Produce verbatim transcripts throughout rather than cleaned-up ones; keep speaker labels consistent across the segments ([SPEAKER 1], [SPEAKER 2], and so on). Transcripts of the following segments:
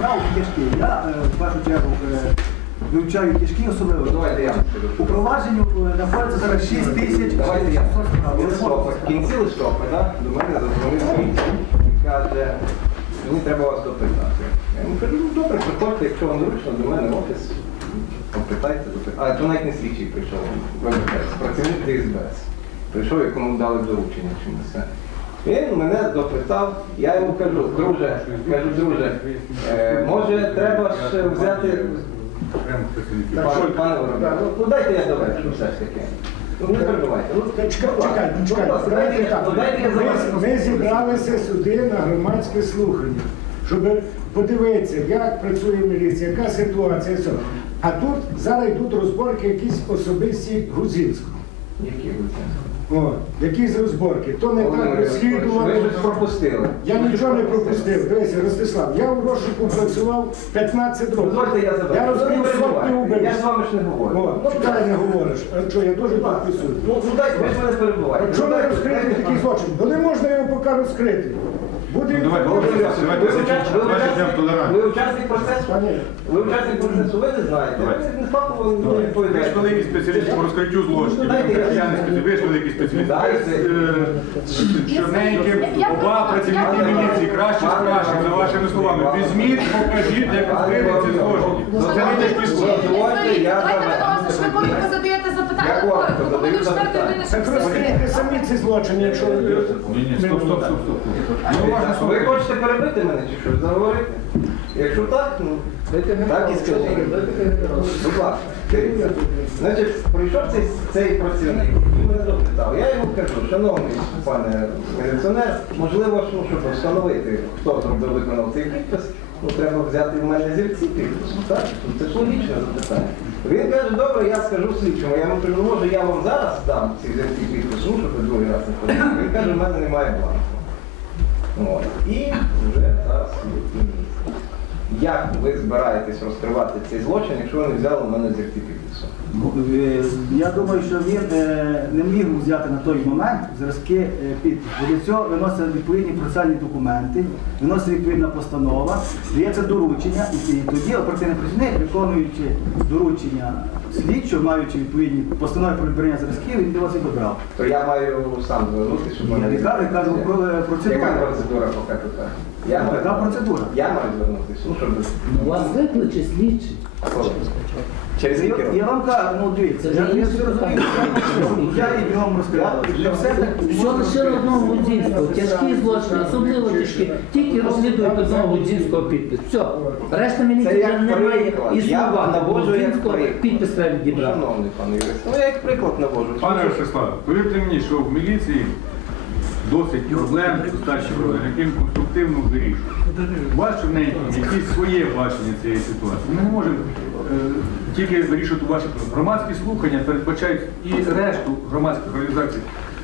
[SPEAKER 1] Справу тяжкі. Я е, в першу чергу е, вивчаю тяжкі особливо.
[SPEAKER 2] Давайте я.
[SPEAKER 1] У провадженню е, знаходиться зараз шість тисяч.
[SPEAKER 2] Давайте я. В кінці листопада до мене задзвонив слідчий і каже, мені треба вас допитати. Я йому кажу, ну добре, приходьте, якщо вам зручно, до мене в офіс, попитайте, допитайте. А то навіть не слідчий прийшов, вибачаюсь, працівник ДСБС. Прийшов, якому дали доручення чомусь. Він мене допитав, я йому кажу, друже, кажу, друже, е, може треба ж взяти, пане, пане Воробей, ну, ну дайте я довершу все ж таки. Ну не перебувайте. Ну,
[SPEAKER 3] Чекайте, чекайте.
[SPEAKER 2] Дайте я, дайте я завершу.
[SPEAKER 3] Ми зібралися сюди на громадське слухання, щоб подивитися, як працює міліція, яка ситуація. Все. А тут зараз йдуть розборки якісь особисті Грузинського.
[SPEAKER 2] Які Грузинського?
[SPEAKER 3] О, якісь розборки. То не так розслідували.
[SPEAKER 2] Ви щось пропустили.
[SPEAKER 3] Я нічого не пропустив. Дивіться, Ростислав, я в розшуку працював п'ятнадцять років.
[SPEAKER 2] Дозвольте я завершу.
[SPEAKER 3] Я розкрив сотні убивств.
[SPEAKER 2] Я з вами ж не говорю.
[SPEAKER 3] О, ну, чекай, не говориш. А що, я дуже підписую.
[SPEAKER 2] Ну, ну дайте, ви ж мене перебуваєте.
[SPEAKER 3] Якщо не розкрити такий злочин, то не можна його поки розкрити. Буде
[SPEAKER 4] Давайте, давайте закінчимо. Давайте йдемо толерантно.
[SPEAKER 2] Ви учасник процесу? Ви учасник процесу, ви не знаєте. Ви не фахово не
[SPEAKER 4] Ви ж
[SPEAKER 2] відповідаєте.
[SPEAKER 4] великий спеціаліст по розкриттю злочинів.
[SPEAKER 2] Дайте я-
[SPEAKER 4] Я не спеціаліст, ви ж великий спеціаліст.
[SPEAKER 2] Дайте.
[SPEAKER 4] Е, Чорненьким, оба працівники міліції, краще з кращим, за вашими словами. Візьміть, покажіть, як розкрити ці злочини. Це не тяжкі злочини.
[SPEAKER 2] Дозвольте, я
[SPEAKER 5] Давайте ви
[SPEAKER 2] завершу.
[SPEAKER 5] того, що ви коротко задаєте запитання,
[SPEAKER 2] Я коротко
[SPEAKER 5] коротко, бо
[SPEAKER 2] задаю
[SPEAKER 5] ви четвертої
[SPEAKER 2] запитання.
[SPEAKER 5] години
[SPEAKER 3] Так розкрийте самі ці злочини, якщо ви...
[SPEAKER 4] Ні, ні, стоп, стоп, стоп, стоп. Ну, уважно
[SPEAKER 2] Ви
[SPEAKER 4] слухайте.
[SPEAKER 2] хочете перебити мене чи що? Заговорити? Якщо так, ну так і скажіть. Будь ласка. Дивіться. Значить, прийшов цей, цей працівник, він мене допитав. Я йому кажу, шановний пане міліціонер, можливо, що, щоб встановити, хто зробив, виконав цей підпис, ну треба взяти в мене зірці підпису. Так? Ну, це ж логічне запитання. Він каже, добре, я скажу слідчому. Я йому кажу, ну може я вам зараз дам ці зірці підпису, ну, щоб ви другий раз не ходили. Він каже, в мене немає бланку. От. І вже зараз є міністр. Як ви збираєтесь розкривати цей злочин, якщо ви не взяли в мене зірці підпису?
[SPEAKER 1] Е, Я думаю, що він е, не міг взяти на той момент зразки е, підпису. Для цього виносять відповідні процесуальні документи, виносить відповідна постанова, дається доручення, і тоді оперативний працівник, виконуючи доручення слідчого, маючи відповідні постанови про відбирання зразків, він до вас і добрав.
[SPEAKER 2] То я маю сам звернутися, щоб
[SPEAKER 1] Ні,
[SPEAKER 2] мене...
[SPEAKER 1] я кажу, я кажу про е, процедуру.
[SPEAKER 2] Яка процедура по КПК? Я
[SPEAKER 1] Ну,
[SPEAKER 2] маю-
[SPEAKER 1] яка процедура?
[SPEAKER 2] Я маю звернутися, ну, щоб...
[SPEAKER 6] Вас викличе слідчий.
[SPEAKER 2] Через
[SPEAKER 1] Я,
[SPEAKER 2] скільки
[SPEAKER 1] я вам кажу, ну дивіться,
[SPEAKER 6] Це
[SPEAKER 1] я,
[SPEAKER 6] вже
[SPEAKER 1] я
[SPEAKER 6] інше
[SPEAKER 1] все розумію, я і бігом розкривав. Не все так.
[SPEAKER 6] Все лише одного Гудзінського. Тяжкі злочини, особливо тяжкі. Тільки розслідують одного Гудзінського підпис. Все. Решта
[SPEAKER 2] Це
[SPEAKER 6] міліції
[SPEAKER 2] як
[SPEAKER 6] вже немає
[SPEAKER 2] приклад.
[SPEAKER 6] і
[SPEAKER 2] Я
[SPEAKER 6] слова.
[SPEAKER 2] наводжу як
[SPEAKER 6] Гудзінського
[SPEAKER 2] приклад.
[SPEAKER 6] підпис треба відібрати.
[SPEAKER 2] Шановний пане юрист, ну я як приклад наводжу.
[SPEAKER 4] Пане Ростиславе, повірте мені, що в міліції досить проблем, достатньо проблем, яким конструктивно вирішують. Бачу в неї якісь своє бачення цієї ситуації. Ми не можемо е, тільки вирішувати ваші проблеми. Громадські слухання передбачають і решту громадських організацій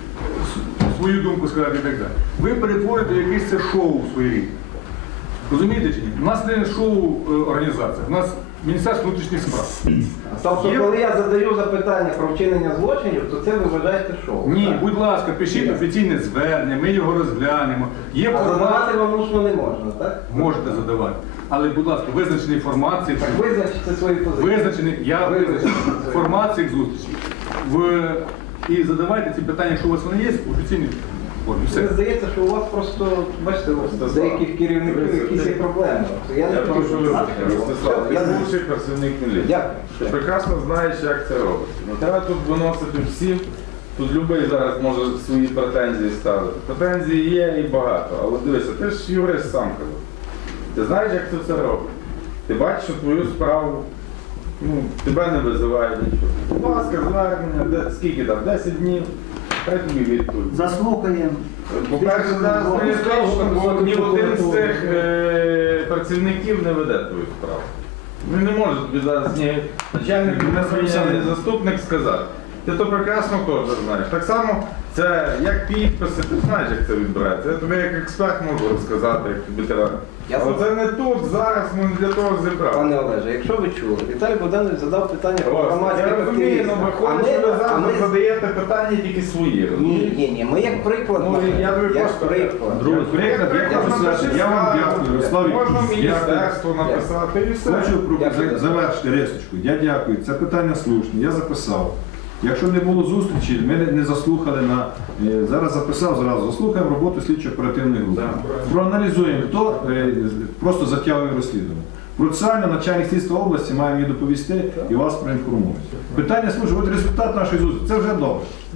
[SPEAKER 4] с- свою думку сказати і так далі. Ви перетворите якесь це шоу своєрідне. Розумієте чи ні? У нас не шоу-організація, у нас Міністерство внутрішніх справ.
[SPEAKER 2] Тобто,
[SPEAKER 4] Є-
[SPEAKER 2] коли я задаю запитання про вчинення злочинів, то це ви вважаєте шоу?
[SPEAKER 4] Ні,
[SPEAKER 2] так?
[SPEAKER 4] будь ласка, пишіть офіційне звернення, ми його розглянемо. Є
[SPEAKER 2] А
[SPEAKER 4] формат,
[SPEAKER 2] задавати вам усно не можна, так?
[SPEAKER 4] можете задавати. Але, будь ласка, визначені формації,
[SPEAKER 2] Так визначте свої позиції.
[SPEAKER 4] визначені, я визначений формат цих зустрічей. В... І задавайте ці питання, якщо у вас вони є, в офіційній формі. Все.
[SPEAKER 2] Мені здається, що у вас просто, бачите, у деяких керівників якісь є проблеми. Я не
[SPEAKER 7] Я
[SPEAKER 2] хотів,
[SPEAKER 7] прошу
[SPEAKER 2] щоб...
[SPEAKER 7] вибачення, Ростислав,
[SPEAKER 2] Я-
[SPEAKER 7] я бувший працівник міліції.
[SPEAKER 2] Дякую.
[SPEAKER 7] Ти прекрасно знаєш, як це робиться. Не треба тут виносити всім. Тут будь-який зараз може свої претензії ставити. Претензії є і багато, але дивися, ти ж юрист сам казав. Ти знаєш, як це все робить. Ти бачиш, що твою справу, ну, тебе не визивають нічого. Будь ласка, звернення, де- скільки там, десять днів, хай тобі відповідь.
[SPEAKER 1] Заслухаємо.
[SPEAKER 7] По-перше, зараз не точно, бо ні один з цих е, працівників не веде твою справу. Він не може тобі зараз ні начальник, ні заступник сказати. Ти то прекрасно теж знаєш. Так само це як підписи, ти знаєш, як це відбирається. Я тобі як експерт можу розказати, як тобі треба
[SPEAKER 2] Я
[SPEAKER 7] Але це не тут, зараз ми не для того зібрали.
[SPEAKER 2] Пане Олеже, якщо ви чули, Віталій Богданович задав питання про громадських
[SPEAKER 7] Я розумію,
[SPEAKER 2] активістів.
[SPEAKER 7] але
[SPEAKER 2] А
[SPEAKER 7] виходить,
[SPEAKER 2] ми-
[SPEAKER 7] що ви
[SPEAKER 2] а
[SPEAKER 7] завжди
[SPEAKER 2] ми-
[SPEAKER 7] задаєте питання тільки свої.
[SPEAKER 2] Ні, ні, ні, ми як приклад,
[SPEAKER 7] Ну,
[SPEAKER 2] маємо,
[SPEAKER 7] я тобі
[SPEAKER 2] як
[SPEAKER 7] просто-
[SPEAKER 2] приклад.
[SPEAKER 4] Друге, приклад, я хочу сказати, я вам дякую, Ярослав
[SPEAKER 7] Можна
[SPEAKER 4] Вікторович,
[SPEAKER 7] міністерство написати і все.
[SPEAKER 4] Хочу про-
[SPEAKER 2] Дякую.
[SPEAKER 4] за- завершити рисочку. Я дякую. Це питання слушне. Я записав. Якщо не було зустрічі, ми не- не заслухали на е, зараз записав зразу. Заслухаємо роботу слідчо-оперативної групи. Проаналізуємо, хто е, просто затягує розслідування. Процесуально начальник слідства області має мені доповісти і вас проінформують. Питання служби, от результат нашої зустрічі, це вже добре.